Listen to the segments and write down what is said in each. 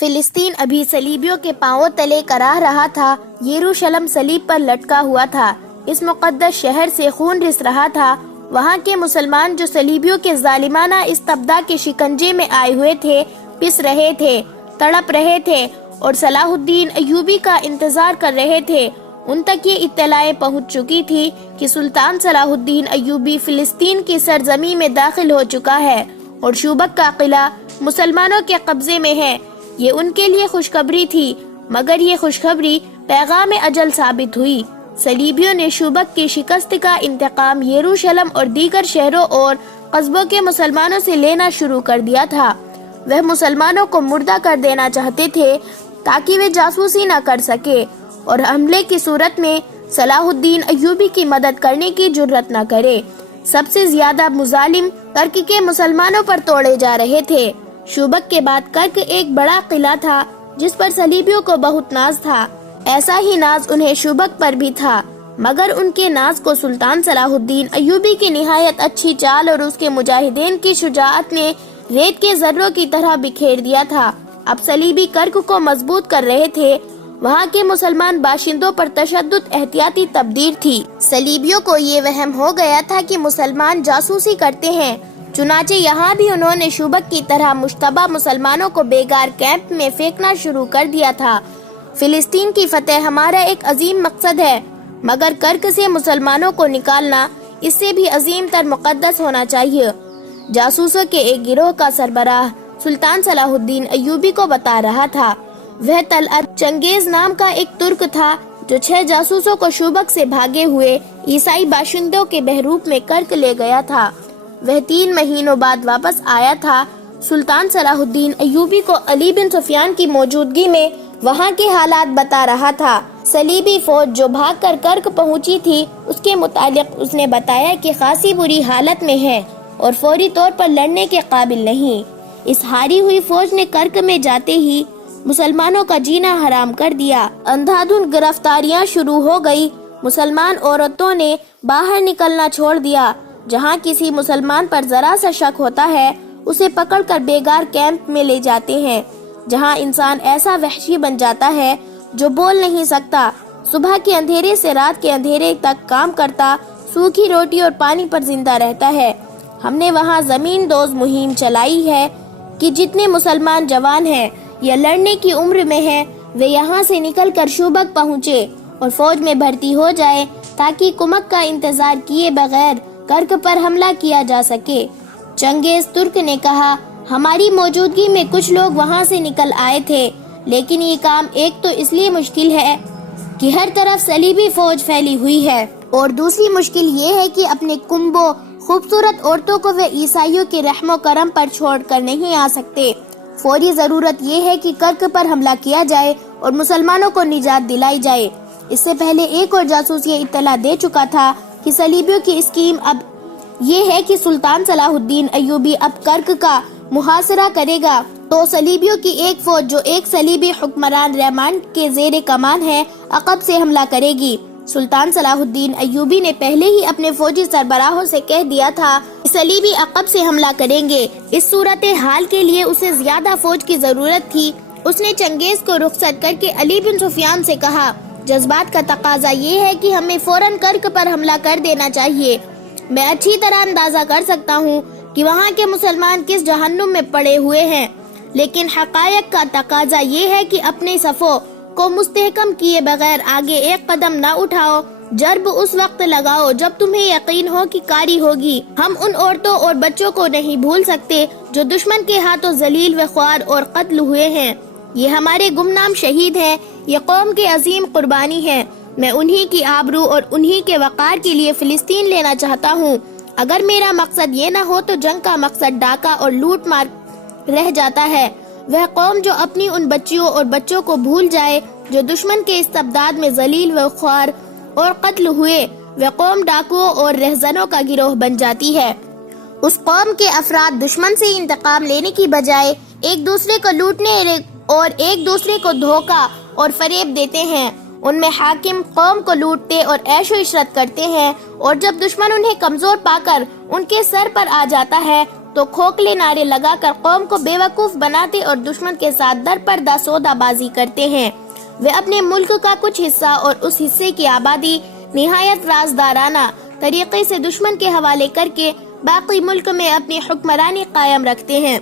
فلسطین ابھی صلیبیوں کے پاؤں تلے کراہ رہا تھا، یروشلم صلیب پر لٹکا ہوا تھا، اس مقدس شہر سے خون رس رہا تھا۔ وہاں کے مسلمان جو صلیبیوں کے ظالمانہ استبداد کے شکنجے میں آئے ہوئے تھے، پس رہے تھے، تڑپ رہے تھے اور صلاح الدین ایوبی کا انتظار کر رہے تھے۔ ان تک یہ اطلاعیں پہنچ چکی تھی کہ سلطان صلاح الدین ایوبی فلسطین کی سرزمین میں داخل ہو چکا ہے اور شوبک کا قلعہ مسلمانوں کے قبضے میں ہے۔ یہ ان کے لیے خوشخبری تھی، مگر یہ خوشخبری پیغام اجل ثابت ہوئی۔ صلیبیوں نے شوبک کی شکست کا انتقام یروشلم اور دیگر شہروں اور قصبوں کے مسلمانوں سے لینا شروع کر دیا تھا۔ وہ مسلمانوں کو مردہ کر دینا چاہتے تھے تاکہ وہ جاسوسی نہ کر سکے اور حملے کی صورت میں صلاح الدین ایوبی کی مدد کرنے کی جرت نہ کرے۔ سب سے زیادہ مظالم کرک کے مسلمانوں پر توڑے جا رہے تھے۔ شوبک کے بعد کرک ایک بڑا قلعہ تھا جس پر صلیبیوں کو بہت ناز تھا، ایسا ہی ناز انہیں شوبک پر بھی تھا، مگر ان کے ناز کو سلطان صلاح الدین ایوبی کی نہایت اچھی چال اور اس کے مجاہدین کی شجاعت نے ریت کے ذروں کی طرح بکھیر دیا تھا۔ اب صلیبی کرک کو مضبوط کر رہے تھے، وہاں کے مسلمان باشندوں پر تشدد احتیاطی تبدیل تھی۔ صلیبیوں کو یہ وہم ہو گیا تھا کہ مسلمان جاسوسی کرتے ہیں، چنانچہ یہاں بھی انہوں نے شوبک کی طرح مشتبہ مسلمانوں کو بیگار کیمپ میں پھینکنا شروع کر دیا تھا۔ فلسطین کی فتح ہمارا ایک عظیم مقصد ہے، مگر کرک سے مسلمانوں کو نکالنا اس سے بھی عظیم تر مقدس ہونا چاہیے۔ جاسوسوں کے ایک گروہ کا سربراہ سلطان صلاح الدین ایوبی کو بتا رہا تھا۔ وہ طلعت چنگیز نام کا ایک ترک تھا جو 6 جاسوسوں کو شوبک سے بھاگے ہوئے عیسائی باشندوں کے بحروپ میں کرک لے گیا تھا۔ وہ 3 مہینوں بعد واپس آیا تھا۔ سلطان صلاح الدین ایوبی کو علی بن سفیان کی موجودگی میں وہاں کے حالات بتا رہا تھا۔ صلیبی فوج جو بھاگ کر کرک پہنچی تھی، اس کے متعلق اس نے بتایا کہ خاصی بری حالت میں ہے اور فوری طور پر لڑنے کے قابل نہیں۔ اس ہاری ہوئی فوج نے کرک میں جاتے ہی مسلمانوں کا جینا حرام کر دیا۔ اندھا دھند گرفتاریاں شروع ہو گئی۔ مسلمان عورتوں نے باہر نکلنا چھوڑ دیا۔ جہاں کسی مسلمان پر ذرا سا شک ہوتا ہے، اسے پکڑ کر بیگار کیمپ میں لے جاتے ہیں، جہاں انسان ایسا وحشی بن جاتا ہے جو بول نہیں سکتا، صبح کے اندھیرے سے رات کے اندھیرے تک کام کرتا، سوکھی روٹی اور پانی پر زندہ رہتا ہے۔ ہم نے وہاں زمین دوز مہم چلائی ہے کہ جتنے مسلمان جوان ہیں یا لڑنے کی عمر میں ہیں، وہ یہاں سے نکل کر شوبک پہنچے اور فوج میں بھرتی ہو جائے تاکہ کمک کا انتظار کیے بغیر کرک پر حملہ کیا جا سکے۔ چنگیز ترک نے کہا، ہماری موجودگی میں کچھ لوگ وہاں سے نکل آئے تھے، لیکن یہ کام ایک تو اس لیے مشکل ہے کہ ہر طرف صلیبی فوج پھیلی ہوئی ہے، اور دوسری مشکل یہ ہے کہ اپنے کنبوں خوبصورت عورتوں کو وہ عیسائیوں کے رحم و کرم پر چھوڑ کر نہیں آ سکتے۔ فوری ضرورت یہ ہے کہ کرک پر حملہ کیا جائے اور مسلمانوں کو نجات دلائی جائے۔ اس سے پہلے ایک اور جاسوس یہ اطلاع دے چکا تھا کہ صلیبیوں کی اسکیم اب یہ ہے کہ سلطان صلاح الدین ایوبی اب کرک کا محاصرہ کرے گا تو صلیبیوں کی ایک فوج جو ایک صلیبی حکمران رحمان کے زیر کمان ہے، عقب سے حملہ کرے گی۔ سلطان صلاح الدین ایوبی نے پہلے ہی اپنے فوجی سربراہوں سے کہہ دیا تھا کہ صلیبی عقب سے حملہ کریں گے۔ اس صورتحال کے لیے اسے زیادہ فوج کی ضرورت تھی۔ اس نے چنگیز کو رخصت کر کے علی بن سفیان سے کہا، جذبات کا تقاضا یہ ہے کہ ہمیں فوراً کرک پر حملہ کر دینا چاہیے۔ میں اچھی طرح اندازہ کر سکتا ہوں کہ وہاں کے مسلمان کس جہنم میں پڑے ہوئے ہیں، لیکن حقائق کا تقاضا یہ ہے کہ اپنے صفوں کو مستحکم کیے بغیر آگے ایک قدم نہ اٹھاؤ۔ جرب اس وقت لگاؤ جب تمہیں یقین ہو کہ کاری ہوگی۔ ہم ان عورتوں اور بچوں کو نہیں بھول سکتے جو دشمن کے ہاتھوں ذلیل و خوار اور قتل ہوئے ہیں۔ یہ ہمارے گمنام شہید ہیں، یہ قوم کے عظیم قربانی ہے۔ میں انہی کی آبرو اور انہی کے وقار کے لیے فلسطین لینا چاہتا ہوں۔ اگر میرا مقصد یہ نہ ہو تو جنگ کا مقصد ڈاکہ اور لوٹ مار رہ جاتا ہے۔ وہ قوم جو اپنی ان بچیوں اور بچوں کو بھول جائے جو دشمن کے استبداد میں ذلیل و خوار اور قتل ہوئے، وہ قوم ڈاکوؤں اور رہزنوں کا گروہ بن جاتی ہے۔ اس قوم کے افراد دشمن سے انتقام لینے کی بجائے ایک دوسرے کو لوٹنے اور ایک دوسرے کو دھوکہ اور فریب دیتے ہیں۔ ان میں حاکم قوم کو لوٹتے اور عیش و عشرت کرتے ہیں، اور جب دشمن انہیں کمزور پا کر ان کے سر پر آ جاتا ہے تو کھوکھلے نعرے لگا کر قوم کو بیوقوف بناتے اور دشمن کے ساتھ در پردہ سودا بازی کرتے ہیں۔ وہ اپنے ملک کا کچھ حصہ اور اس حصے کی آبادی نہایت رازدارانہ طریقے سے دشمن کے حوالے کر کے باقی ملک میں اپنی حکمرانی قائم رکھتے ہیں۔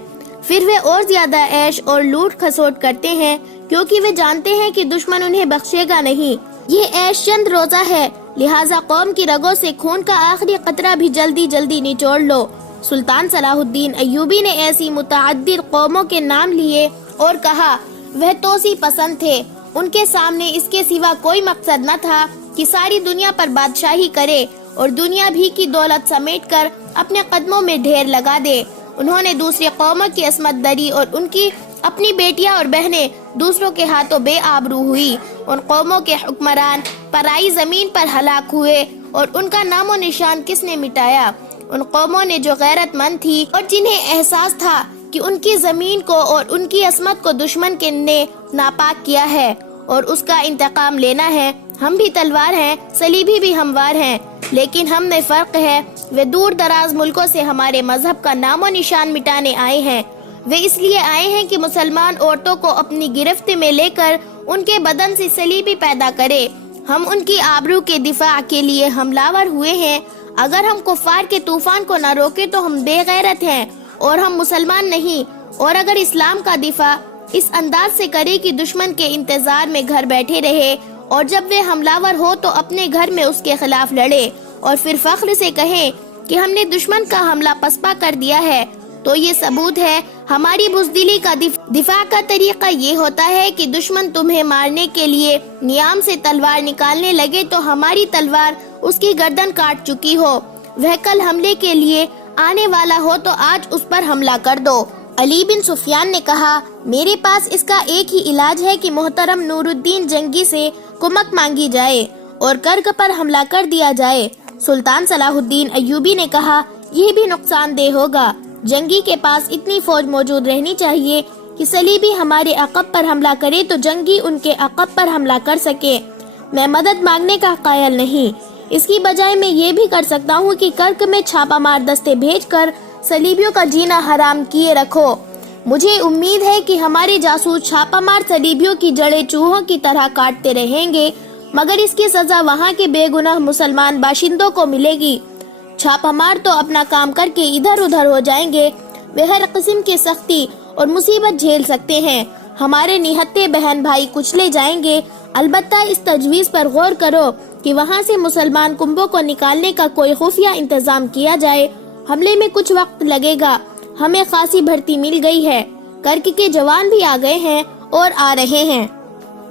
پھر وہ اور زیادہ عیش اور لوٹ کھسوٹ کرتے ہیں، کیونکہ وہ جانتے ہیں کہ دشمن انہیں بخشے گا نہیں۔ یہ عیش چند روزہ ہے، لہٰذا قوم کی رگوں سے خون کا آخری قطرہ بھی جلدی جلدی نچوڑ لو۔ سلطان صلاح الدین ایوبی نے ایسی متعدد قوموں کے نام لیے اور کہا وہ توسیع پسند تھے، ان کے سامنے اس کے سوا کوئی مقصد نہ تھا کہ ساری دنیا پر بادشاہی کرے اور دنیا بھی کی دولت سمیٹ کر اپنے قدموں میں ڈھیر لگا دے۔ انہوں نے دوسری قوموں کی عصمت دری اور ان کی اپنی بیٹیاں اور بہنیں دوسروں کے ہاتھوں بے آبرو ہوئی۔ ان قوموں کے حکمران پرائی زمین پر ہلاک ہوئے اور ان کا نام و نشان کس نے مٹایا؟ ان قوموں نے جو غیرت مند تھی اور جنہیں احساس تھا کہ ان کی زمین کو اور ان کی عصمت کو دشمن کے نے ناپاک کیا ہے اور اس کا انتقام لینا ہے۔ ہم بھی تلوار ہیں، صلیبی بھی ہموار ہیں، لیکن ہم میں فرق ہے۔ وہ دور دراز ملکوں سے ہمارے مذہب کا نام و نشان مٹانے آئے ہیں۔ وہ اس لیے آئے ہیں کہ مسلمان عورتوں کو اپنی گرفت میں لے کر ان کے بدن سے صلیبی پیدا کرے۔ ہم ان کی آبرو کے دفاع کے لیے حملہ ہوئے ہیں۔ اگر ہم کفار کے طوفان کو نہ روکے تو ہم بے غیرت ہیں اور ہم مسلمان نہیں۔ اور اگر اسلام کا دفاع اس انداز سے کرے کہ دشمن کے انتظار میں گھر بیٹھے رہے اور جب وہ حملہ ہو تو اپنے گھر میں اس کے خلاف لڑے اور پھر فخر سے کہے کہ ہم نے دشمن کا حملہ پسپا کر دیا ہے، تو یہ ثبوت ہے۔ ہماری بزدلی کا دفاع کا طریقہ یہ ہوتا ہے کہ دشمن تمہیں مارنے کے لیے نیام سے تلوار نکالنے لگے تو ہماری تلوار اس کی گردن کاٹ چکی ہو۔ وہ کل حملے کے لیے آنے والا ہو تو آج اس پر حملہ کر دو۔ علی بن سفیان نے کہا میرے پاس اس کا ایک ہی علاج ہے کہ محترم نور الدین جنگی سے کمک مانگی جائے اور کرک پر حملہ کر دیا جائے۔ سلطان صلاح الدین ایوبی نے کہا یہ بھی نقصان دہ ہوگا۔ جنگی کے پاس اتنی فوج موجود رہنی چاہیے کہ صلیبی ہمارے عقب پر حملہ کرے تو جنگی ان کے عقب پر حملہ کر سکے۔ میں مدد مانگنے کا قائل نہیں، اس کی بجائے میں یہ بھی کر سکتا ہوں کہ کرک میں چھاپا مار دستے بھیج کر صلیبیوں کا جینا حرام کیے رکھو۔ مجھے امید ہے کہ ہمارے جاسوس چھاپا مار صلیبیوں کی جڑیں چوہوں کی طرح کاٹتے رہیں گے، مگر اس کی سزا وہاں کے بے گناہ مسلمان باشندوں کو ملے گی۔ چھاپا مار تو اپنا کام کر کے ادھر ادھر ہو جائیں گے، وہ ہر قسم کی سختی اور مصیبت جھیل سکتے ہیں۔ ہمارے نہتے بہن بھائی کچلے جائیں گے۔ البتہ اس تجویز پر غور کرو کہ وہاں سے مسلمان کنبوں کو نکالنے کا کوئی خفیہ انتظام کیا جائے۔ حملے میں کچھ وقت لگے گا، ہمیں خاصی بھرتی مل گئی ہے، کرک کے جوان بھی آ گئے ہیں اور آ رہے ہیں۔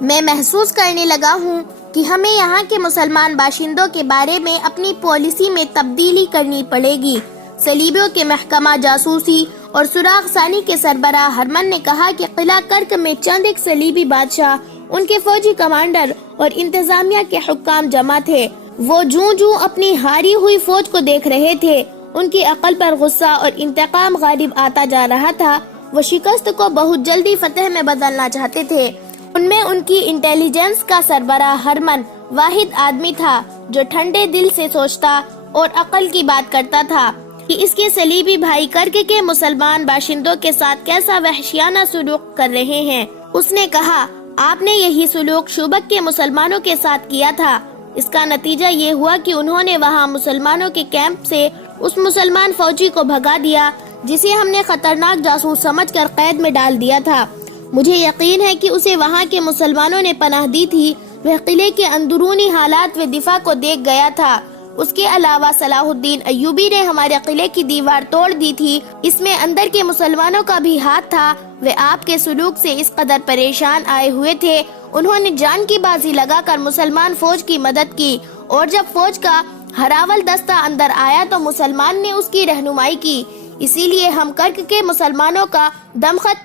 میں محسوس کرنے لگا ہوں کہ ہمیں یہاں کے مسلمان باشندوں کے بارے میں اپنی پالیسی میں تبدیلی کرنی پڑے گی۔ صلیبیوں کے محکمہ جاسوسی اور سراغ ثانی کے سربراہ ہرمن نے کہا کہ قلعہ کرک میں چند ایک صلیبی بادشاہ، ان کے فوجی کمانڈر اور انتظامیہ کے حکام جمع تھے۔ وہ جوں اپنی ہاری ہوئی فوج کو دیکھ رہے تھے، ان کی عقل پر غصہ اور انتقام غالب آتا جا رہا تھا۔ وہ شکست کو بہت جلدی فتح میں بدلنا چاہتے تھے۔ ان میں ان کی انٹیلیجنس کا سربراہ ہرمن واحد آدمی تھا جو ٹھنڈے دل سے سوچتا اور عقل کی بات کرتا تھا کہ اس کے صلیبی بھائی کرک کے مسلمان باشندوں کے ساتھ کیسا وحشیانہ سلوک کر رہے ہیں۔ اس نے کہا آپ نے یہی سلوک شوبک کے مسلمانوں کے ساتھ کیا تھا۔ اس کا نتیجہ یہ ہوا کہ انہوں نے وہاں مسلمانوں کے کیمپ سے اس مسلمان فوجی کو بھگا دیا جسے ہم نے خطرناک جاسوس سمجھ کر قید میں ڈال دیا تھا۔ مجھے یقین ہے کہ اسے وہاں کے مسلمانوں نے پناہ دی تھی۔ وہ قلعے کے اندرونی حالات و دفاع کو دیکھ گیا تھا۔ اس کے علاوہ صلاح الدین ایوبی نے ہمارے قلعے کی دیوار توڑ دی تھی، اس میں اندر کے مسلمانوں کا بھی ہاتھ تھا۔ وہ آپ کے سلوک سے اس قدر پریشان آئے ہوئے تھے، انہوں نے جان کی بازی لگا کر مسلمان فوج کی مدد کی، اور جب فوج کا ہراول دستہ اندر آیا تو مسلمان نے اس کی رہنمائی کی۔ اسی لیے ہم کرک کے مسلمانوں کا دمخط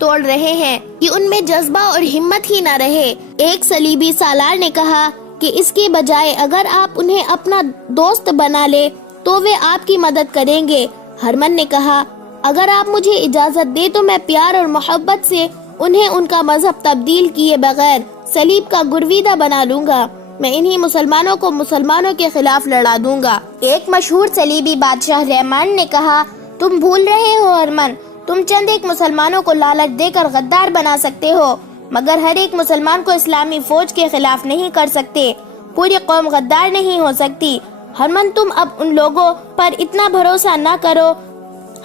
توڑ رہے ہیں کہ ان میں جذبہ اور ہمت ہی نہ رہے۔ ایک صلیبی سالار نے کہا کہ اس کے بجائے اگر آپ انہیں اپنا دوست بنا لے تو وہ آپ کی مدد کریں گے۔ ہرمن نے کہا اگر آپ مجھے اجازت دے تو میں پیار اور محبت سے انہیں ان کا مذہب تبدیل کیے بغیر صلیب کا گرویدہ بنا لوں گا۔ میں انہی مسلمانوں کو مسلمانوں کے خلاف لڑا دوں گا۔ ایک مشہور صلیبی بادشاہ رحمان نے کہا تم بھول رہے ہو ہرمن، تم چند ایک مسلمانوں کو لالچ دے کر غدار بنا سکتے ہو، مگر ہر ایک مسلمان کو اسلامی فوج کے خلاف نہیں کر سکتے، پوری قوم غدار نہیں ہو سکتی۔ ہرمن تم اب ان لوگوں پر اتنا بھروسہ نہ کرو،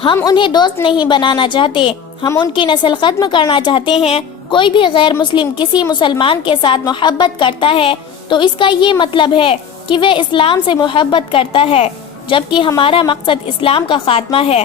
ہم انہیں دوست نہیں بنانا چاہتے، ہم ان کی نسل ختم کرنا چاہتے ہیں۔ کوئی بھی غیر مسلم کسی مسلمان کے ساتھ محبت کرتا ہے تو اس کا یہ مطلب ہے کہ وہ اسلام سے محبت کرتا ہے، جبکہ ہمارا مقصد اسلام کا خاتمہ ہے۔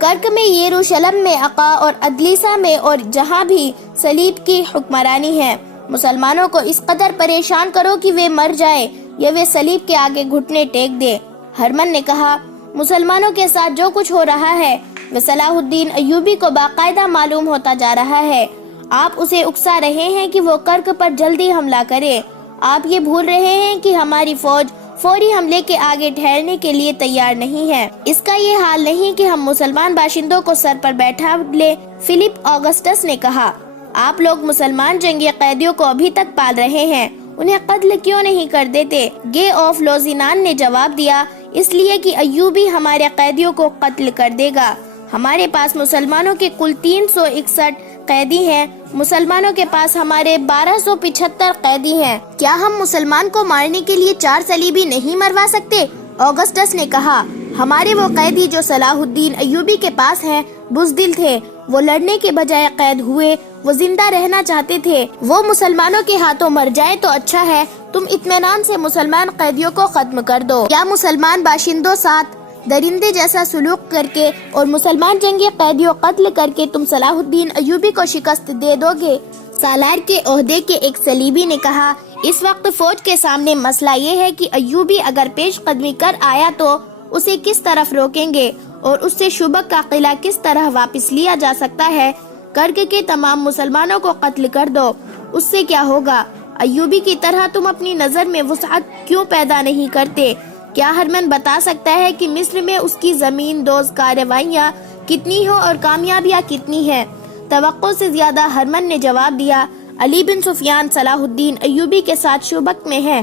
کرک میں، یروشلم میں، عقا اور ادلیسا میں اور جہاں بھی صلیب کی حکمرانی ہے، مسلمانوں کو اس قدر پریشان کرو کہ وہ مر جائے یا وہ صلیب کے آگے گھٹنے ٹیک دے۔ ہرمن نے کہا، مسلمانوں کے ساتھ جو کچھ ہو رہا ہے وہ صلاح الدین ایوبی کو باقاعدہ معلوم ہوتا جا رہا ہے۔ آپ اسے اکسا رہے ہیں کہ وہ کرک پر جلدی حملہ کرے۔ آپ یہ بھول رہے ہیں کہ ہماری فوج فوری حملے کے آگے ٹھہرنے کے لیے تیار نہیں ہے۔ اس کا یہ حال نہیں کہ ہم مسلمان باشندوں کو سر پر بیٹھا لے۔ فلپ آگسٹس نے کہا، آپ لوگ مسلمان جنگی قیدیوں کو ابھی تک پال رہے ہیں، انہیں قتل کیوں نہیں کر دیتے؟ گے آف لوزینان نے جواب دیا، اس لیے کہ ایوبی ہمارے قیدیوں کو قتل کر دے گا۔ ہمارے پاس مسلمانوں کے کل 361 قیدی ہیں، مسلمانوں کے پاس ہمارے 1275 قیدی ہیں۔ کیا ہم مسلمان کو مارنے کے لیے 4 صلیبی نہیں مروا سکتے؟ آگسٹس نے کہا، ہمارے وہ قیدی جو صلاح الدین ایوبی کے پاس ہیں بزدل تھے، وہ لڑنے کے بجائے قید ہوئے، وہ زندہ رہنا چاہتے تھے۔ وہ مسلمانوں کے ہاتھوں مر جائے تو اچھا ہے، تم اطمینان سے مسلمان قیدیوں کو ختم کر دو۔ کیا مسلمان باشندوں ساتھ درندے جیسا سلوک کر کے اور مسلمان جنگی قیدیوں قتل کر کے تم صلاح الدین ایوبی کو شکست دے دو گے؟ سالار کے عہدے کے ایک صلیبی نے کہا، اس وقت فوج کے سامنے مسئلہ یہ ہے کہ ایوبی اگر پیش قدمی کر آیا تو اسے کس طرف روکیں گے اور اس سے شبک کا قلعہ کس طرح واپس لیا جا سکتا ہے؟ کرک کے تمام مسلمانوں کو قتل کر دو، اس سے کیا ہوگا؟ ایوبی کی طرح تم اپنی نظر میں وسعت کیوں پیدا نہیں کرتے؟ کیا ہرمن بتا سکتا ہے کہ مصر میں اس کی زمین دوز کارروائیاں کتنی ہو اور کامیابیاں کتنی ہیں؟ توقع سے زیادہ ہرمن نے جواب دیا، علی بن سفیان صلاح الدین ایوبی کے ساتھ شبک میں ہے،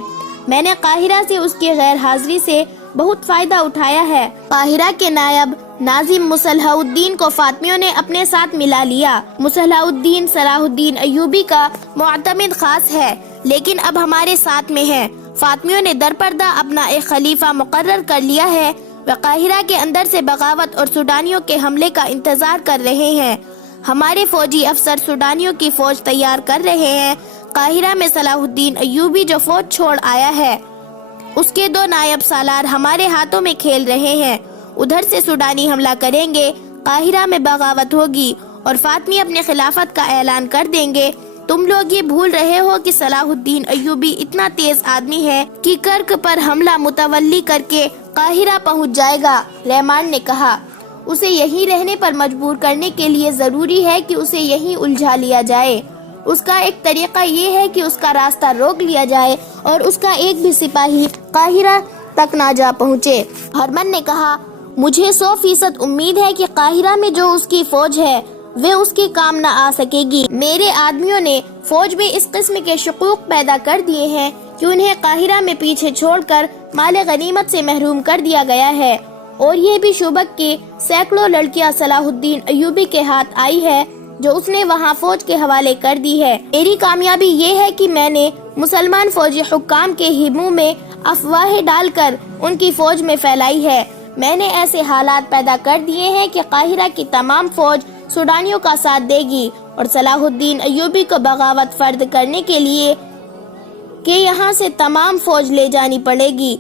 میں نے قاہرہ سے اس کی غیر حاضری سے بہت فائدہ اٹھایا ہے۔ قاہرہ کے نائب ناظم مصلح الدین کو فاطمیوں نے اپنے ساتھ ملا لیا۔ مصلح الدین صلاح الدین ایوبی کا معتمد خاص ہے، لیکن اب ہمارے ساتھ میں ہے۔ فاطمیوں نے درپردہ اپنا ایک خلیفہ مقرر کر لیا ہے، وہ قاہرہ کے اندر سے بغاوت اور سوڈانیوں کے حملے کا انتظار کر رہے ہیں۔ ہمارے فوجی افسر سوڈانیوں کی فوج تیار کر رہے ہیں۔ قاہرہ میں صلاح الدین ایوبی جو فوج چھوڑ آیا ہے، اس کے 2 نائب سالار ہمارے ہاتھوں میں کھیل رہے ہیں۔ ادھر سے سوڈانی حملہ کریں گے، قاہرہ میں بغاوت ہوگی اور فاطمی اپنے خلافت کا اعلان کر دیں گے۔ تم لوگ یہ بھول رہے ہو کہ صلاح الدین ایوبی اتنا تیز آدمی ہے کہ کرک پر حملہ متولی کر کے قاہرہ پہنچ جائے گا۔ ریمانڈ نے کہا، اسے یہیں رہنے پر مجبور کرنے کے لیے ضروری ہے کہ اسے یہیں الجھا لیا جائے۔ اس کا ایک طریقہ یہ ہے کہ اس کا راستہ روک لیا جائے اور اس کا ایک بھی سپاہی قاہرہ تک نہ جا پہنچے۔ ہرمن نے کہا، مجھے 100% امید ہے کہ قاہرہ میں جو اس کی فوج ہے وہ اس کے کام نہ آ سکے گی۔ میرے آدمیوں نے فوج میں اس قسم کے شقوق پیدا کر دیے ہیں کہ انہیں قاہرہ میں پیچھے چھوڑ کر مال غنیمت سے محروم کر دیا گیا ہے، اور یہ بھی شبک کی سینکڑوں لڑکیاں صلاح الدین ایوبی کے ہاتھ آئی ہے جو اس نے وہاں فوج کے حوالے کر دی ہے۔ میری کامیابی یہ ہے کہ میں نے مسلمان فوجی حکام کے ہی منہ میں افواہیں ڈال کر ان کی فوج میں پھیلائی ہے۔ میں نے ایسے حالات پیدا کر دیے ہیں کہ قاہرہ کی تمام فوج سوڈانیوں کا ساتھ دے گی اور صلاح الدین ایوبی کو بغاوت فرد کرنے کے لیے کہ یہاں سے تمام فوج لے جانی پڑے گی،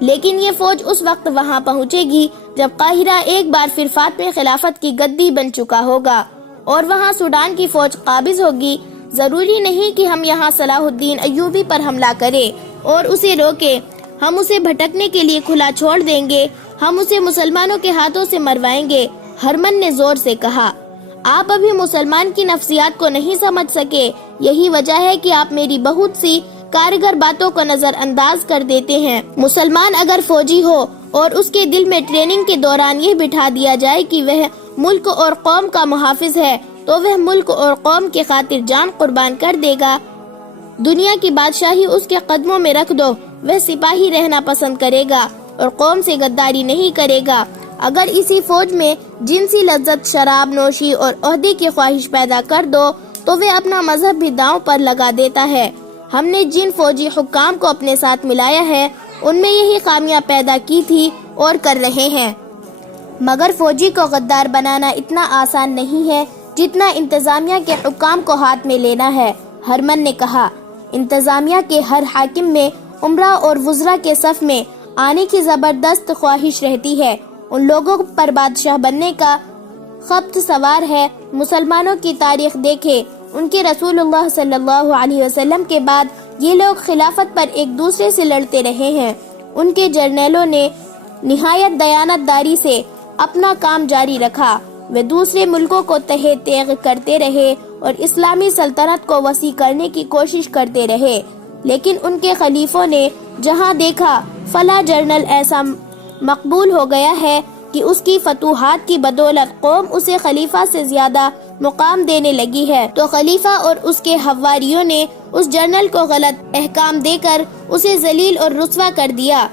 لیکن یہ فوج اس وقت وہاں پہنچے گی جب قاہرہ ایک بار پھر فاطمی خلافت کی گدی بن چکا ہوگا اور وہاں سوڈان کی فوج قابض ہوگی۔ ضروری نہیں کہ ہم یہاں صلاح الدین ایوبی پر حملہ کریں اور اسے روکیں، ہم اسے بھٹکنے کے لیے کھلا چھوڑ دیں گے، ہم اسے مسلمانوں کے ہاتھوں سے مروائیں گے۔ ہرمن نے زور سے کہا، آپ ابھی مسلمان کی نفسیات کو نہیں سمجھ سکے، یہی وجہ ہے کہ آپ میری بہت سی کارگر باتوں کو نظر انداز کر دیتے ہیں۔ مسلمان اگر فوجی ہو اور اس کے دل میں ٹریننگ کے دوران یہ بٹھا دیا جائے کہ وہ ملک اور قوم کا محافظ ہے تو وہ ملک اور قوم کی خاطر جان قربان کر دے گا۔ دنیا کی بادشاہی اس کے قدموں میں رکھ دو، وہ سپاہی رہنا پسند کرے گا اور قوم سے غداری نہیں کرے گا۔ اگر اسی فوج میں جنسی لذت، شراب نوشی اور عہدے کی خواہش پیدا کر دو تو وہ اپنا مذہب بھی داؤں پر لگا دیتا ہے۔ ہم نے جن فوجی حکام کو اپنے ساتھ ملایا ہے ان میں یہی خامیاں پیدا کی تھی اور کر رہے ہیں۔ مگر فوجی کو غدار بنانا اتنا آسان نہیں ہے جتنا انتظامیہ کے حکام کو ہاتھ میں لینا ہے۔ ہرمن نے کہا، انتظامیہ کے ہر حاکم میں امراء اور وزراء کے صف میں آنے کی زبردست خواہش رہتی ہے۔ ان لوگوں پر بادشاہ بننے کا خبط سوار ہے۔ مسلمانوں کی تاریخ دیکھے، ان کے رسول اللہ صلی اللہ علیہ وسلم کے بعد یہ لوگ خلافت پر ایک دوسرے سے لڑتے رہے ہیں۔ ان کے جرنیلوں نے نہایت دیانت داری سے اپنا کام جاری رکھا۔ وہ دوسرے ملکوں کو تہہ تیغ کرتے رہے اور اسلامی سلطنت کو وسیع کرنے کی کوشش کرتے رہے، لیکن ان کے خلیفوں نے جہاں دیکھا فلاں جرنل ایسا مقبول ہو گیا ہے کہ اس کی فتوحات کی بدولت قوم اسے خلیفہ سے زیادہ مقام دینے لگی ہے، تو خلیفہ اور اس کے حواریوں نے اس جرنل کو غلط احکام دے کر اسے ذلیل اور رسوا کر دیا۔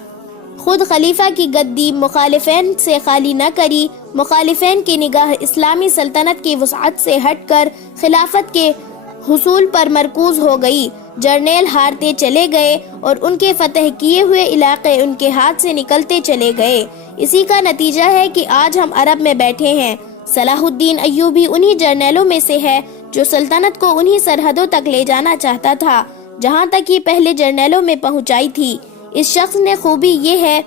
خود خلیفہ کی گدی مخالفین سے خالی نہ کری۔ مخالفین کی نگاہ اسلامی سلطنت کی وسعت سے ہٹ کر خلافت کے حصول پر مرکوز ہو گئی۔ جرنیل ہارتے چلے گئے اور ان کے فتح کیے ہوئے علاقے ان کے ہاتھ سے نکلتے چلے گئے۔ اسی کا نتیجہ ہے کہ آج ہم عرب میں بیٹھے ہیں۔ صلاح الدین ایوبی انہی جرنیلوں میں سے ہے جو سلطنت کو انہی سرحدوں تک لے جانا چاہتا تھا جہاں تک یہ پہلے جرنیلوں میں پہنچائی تھی۔ اس شخص نے خوبی یہ ہے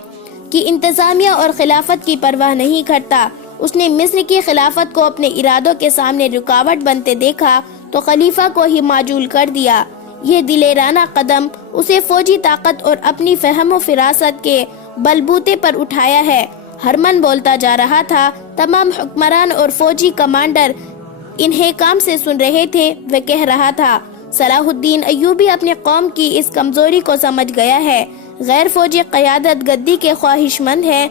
کہ انتظامیہ اور خلافت کی پرواہ نہیں کرتا۔ اس نے مصر کی خلافت کو اپنے ارادوں کے سامنے رکاوٹ بنتے دیکھا تو خلیفہ کو ہی معجول کر دیا۔ یہ دلیرانہ قدم اسے فوجی طاقت اور اپنی فہم و فراست کے بلبوتے پر اٹھایا ہے۔ ہرمن بولتا جا رہا تھا، تمام حکمران اور فوجی کمانڈر انہیں کام سے سن رہے تھے۔ وہ کہہ رہا تھا، صلاح الدین ایوبی اپنی قوم کی اس کمزوری کو سمجھ گیا ہے۔ غیر فوجی قیادت گدی کے خواہش مند ہے،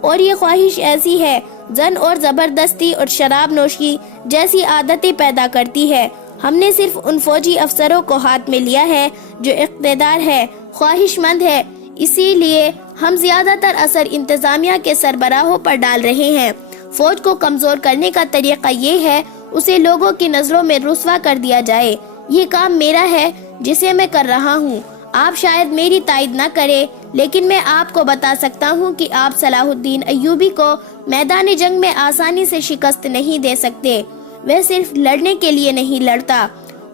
اور یہ خواہش ایسی ہے زن اور زبردستی اور شراب نوشی جیسی عادتیں پیدا کرتی ہے۔ ہم نے صرف ان فوجی افسروں کو ہاتھ میں لیا ہے جو اقتدار ہے، خواہش مند ہے، اسی لیے ہم زیادہ تر اثر انتظامیہ کے سربراہوں پر ڈال رہے ہیں۔ فوج کو کمزور کرنے کا طریقہ یہ ہے اسے لوگوں کی نظروں میں رسوا کر دیا جائے۔ یہ کام میرا ہے جسے میں کر رہا ہوں۔ آپ شاید میری تائید نہ کرے، لیکن میں آپ کو بتا سکتا ہوں کہ آپ صلاح الدین ایوبی کو میدان جنگ میں آسانی سے شکست نہیں دے سکتے۔ وہ صرف لڑنے کے لیے نہیں لڑتا،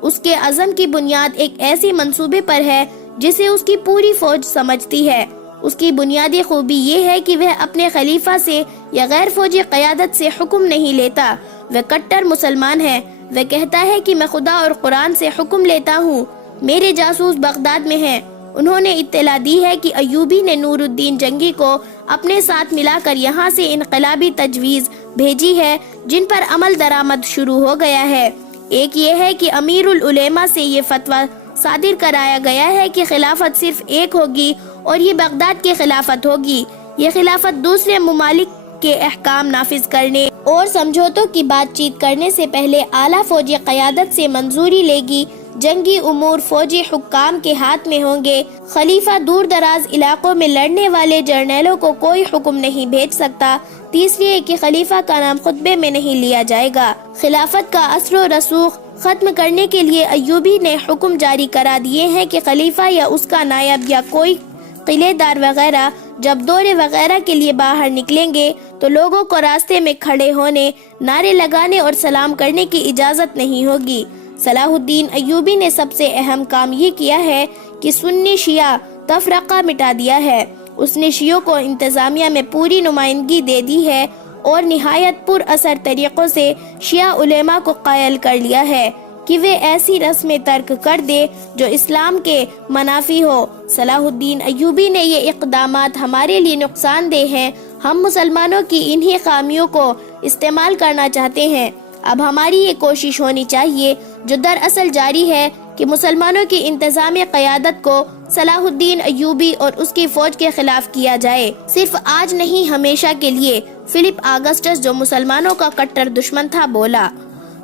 اس کے عزم کی بنیاد ایک ایسی منصوبے پر ہے جسے اس کی پوری فوج سمجھتی ہے۔ اس کی بنیادی خوبی یہ ہے کہ وہ اپنے خلیفہ سے یا غیر فوجی قیادت سے حکم نہیں لیتا۔ وہ کٹر مسلمان ہے۔ وہ کہتا ہے کہ میں خدا اور قرآن سے حکم لیتا ہوں۔ میرے جاسوس بغداد میں ہیں، انہوں نے اطلاع دی ہے کہ ایوبی نے نور الدین جنگی کو اپنے ساتھ ملا کر یہاں سے انقلابی تجویز بھیجی ہے جن پر عمل درآمد شروع ہو گیا ہے۔ ایک یہ ہے کہ امیر العلماء سے یہ فتویٰ صادر کرایا گیا ہے کہ خلافت صرف ایک ہوگی اور یہ بغداد کی خلافت ہوگی۔ یہ خلافت دوسرے ممالک کے احکام نافذ کرنے اور سمجھوتوں کی بات چیت کرنے سے پہلے اعلیٰ فوجی قیادت سے منظوری لے گی۔ جنگی امور فوجی حکام کے ہاتھ میں ہوں گے۔ خلیفہ دور دراز علاقوں میں لڑنے والے جرنیلوں کو کوئی حکم نہیں بھیج سکتا۔ تیسری ہے کہ خلیفہ کا نام خطبے میں نہیں لیا جائے گا۔ خلافت کا اثر و رسوخ ختم کرنے کے لیے ایوبی نے حکم جاری کرا دیے ہیں کہ خلیفہ یا اس کا نائب یا کوئی قلعے دار وغیرہ جب دورے وغیرہ کے لیے باہر نکلیں گے تو لوگوں کو راستے میں کھڑے ہونے، نعرے لگانے اور سلام کرنے کی اجازت نہیں ہوگی۔ صلاح الدین ایوبی نے سب سے اہم کام یہ کیا ہے کہ سنی شیعہ تفرقہ مٹا دیا ہے۔ اس نے شیعوں کو انتظامیہ میں پوری نمائندگی دے دی ہے اور نہایت پر اثر طریقوں سے شیعہ علماء کو قائل کر لیا ہے کہ وہ ایسی رسمیں ترک کر دے جو اسلام کے منافی ہو۔ صلاح الدین ایوبی نے یہ اقدامات ہمارے لیے نقصان دہ ہیں۔ ہم مسلمانوں کی انہی خامیوں کو استعمال کرنا چاہتے ہیں۔ اب ہماری یہ کوشش ہونی چاہیے جو دراصل جاری ہے کہ مسلمانوں کی انتظامی قیادت کو صلاح الدین ایوبی اور اس کی فوج کے خلاف کیا جائے، صرف آج نہیں ہمیشہ کے لیے۔ فلپ آگسٹس جو مسلمانوں کا کٹر دشمن تھا بولا،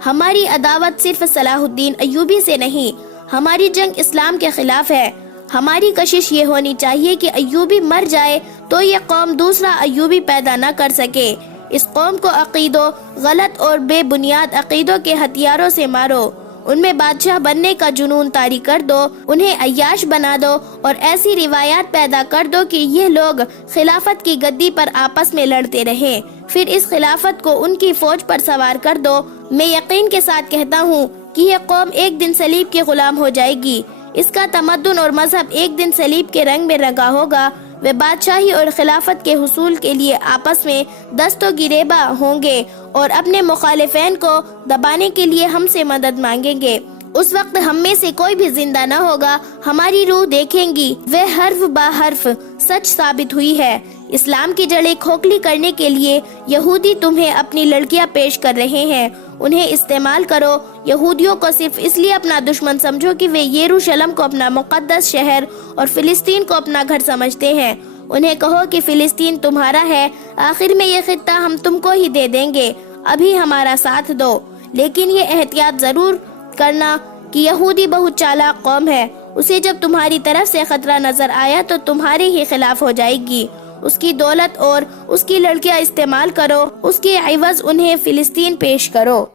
ہماری عداوت صرف صلاح الدین ایوبی سے نہیں، ہماری جنگ اسلام کے خلاف ہے۔ ہماری کوشش یہ ہونی چاہیے کہ ایوبی مر جائے تو یہ قوم دوسرا ایوبی پیدا نہ کر سکے۔ اس قوم کو عقیدوں، غلط اور بے بنیاد عقیدوں کے ہتھیاروں سے مارو، ان میں بادشاہ بننے کا جنون طاری کر دو، انہیں عیاش بنا دو اور ایسی روایات پیدا کر دو کہ یہ لوگ خلافت کی گدی پر آپس میں لڑتے رہیں، پھر اس خلافت کو ان کی فوج پر سوار کر دو۔ میں یقین کے ساتھ کہتا ہوں کہ یہ قوم ایک دن صلیب کے غلام ہو جائے گی، اس کا تمدن اور مذہب ایک دن صلیب کے رنگ میں رنگا ہوگا، وہ بادشاہی اور خلافت کے حصول کے لیے آپس میں دست و گریباں ہوں گے اور اپنے مخالفین کو دبانے کے لیے ہم سے مدد مانگیں گے۔ اس وقت ہم میں سے کوئی بھی زندہ نہ ہوگا، ہماری روح دیکھیں گی، وہ حرف با حرف سچ ثابت ہوئی ہے۔ اسلام کی جڑیں کھوکھلی کرنے کے لیے یہودی تمہیں اپنی لڑکیاں پیش کر رہے ہیں، انہیں استعمال کرو۔ یہودیوں کو صرف اس لیے اپنا دشمن سمجھو کہ وہ یروشلم کو اپنا مقدس شہر اور فلسطین کو اپنا گھر سمجھتے ہیں۔ انہیں کہو کہ فلسطین تمہارا ہے، آخر میں یہ خطہ ہم تم کو ہی دے دیں گے، ابھی ہمارا ساتھ دو۔ لیکن یہ احتیاط ضرور کرنا کہ یہودی بہت چالاک قوم ہے، اسے جب تمہاری طرف سے خطرہ نظر آیا تو تمہارے ہی خلاف ہو جائے گی۔ اس کی دولت اور اس کی لڑکیاں استعمال کرو، اس کے عوض انہیں فلسطین پیش کرو۔